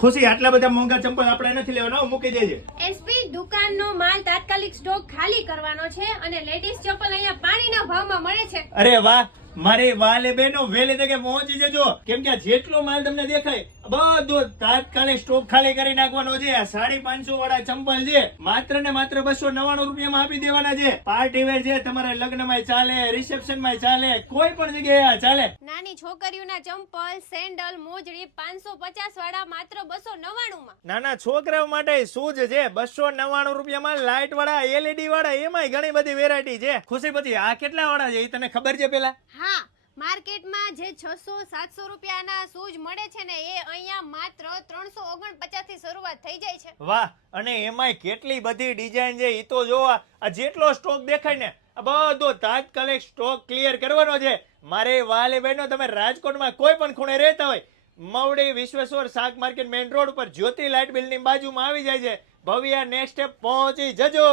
ખુશી આટલા બધા મોંઘા ચંપલ આપણે નથી લેવાના, મૂકી દેજે. એસપી દુકાનનો માલ તાત્કાલિક સ્ટોક ખાલી કરવાનો છે અને લેડીઝ ચપ્પલ અહીંયા પાણીના ભાવમાં મળે છે. અરે વાહ, મારી વાલે બેનો વહેલી તકે પહોંચી જજો, કેમ કે જેટલો માલ તમને દેખાય બધો તાત્કાલિક સ્ટોક ખાલી કરી નાખવાનો છે. આ 550 વાળા ચંપલ છે, માત્ર ને માત્ર 299 રૂપિયામાં આપી દેવાના છે. પાર્ટી વેર છે, તમારે લગ્નમાં ચાલે, રિસેપ્શન માં ચાલે, કોઈ પણ જગ્યાએ ચાલે. નાની છોકરીઓના ચંપલ, સેન્ડલ, મોજડી 550 વાળા માત્ર 299 માં. નાના છોકરાઓ માટે શૂઝ છે 299 રૂપિયામાં, લાઇટ વાળા, LED વાળા, એમાંય ઘણી બધી વેરાયટી છે. ખુશી પછી આ કેટલા વાળા છે એ તને ખબર છે પેલા? હા, માર્કેટમાં જે 600-700 રૂપિયાના શૂઝ મળે છે ને એ અહીંયા માત્ર 349 થી શરૂઆત થઈ જાય છે. વાહ, અને એમાંય કેટલી બધી ડિઝાઇન છે. ઈ તો જો આ જેટલો સ્ટોક દેખાય ને આ બધો તાત્કાલિક સ્ટોક ક્લિયર કરવાનો છે. મારે વાલે બહેનો, તમે રાજકોટમાં કોઈ પણ ખૂણે રહેતા હોય, મવડી વિશ્વેશ્વર શાક માર્કેટ મેઇન રોડ ઉપર જ્યોતિ લાઇટ બિલ્ડિંગ બાજુમાં આવી જાય છે. ભવ્ય નેક્સ્ટ સ્ટેપ પહોંચી જજો.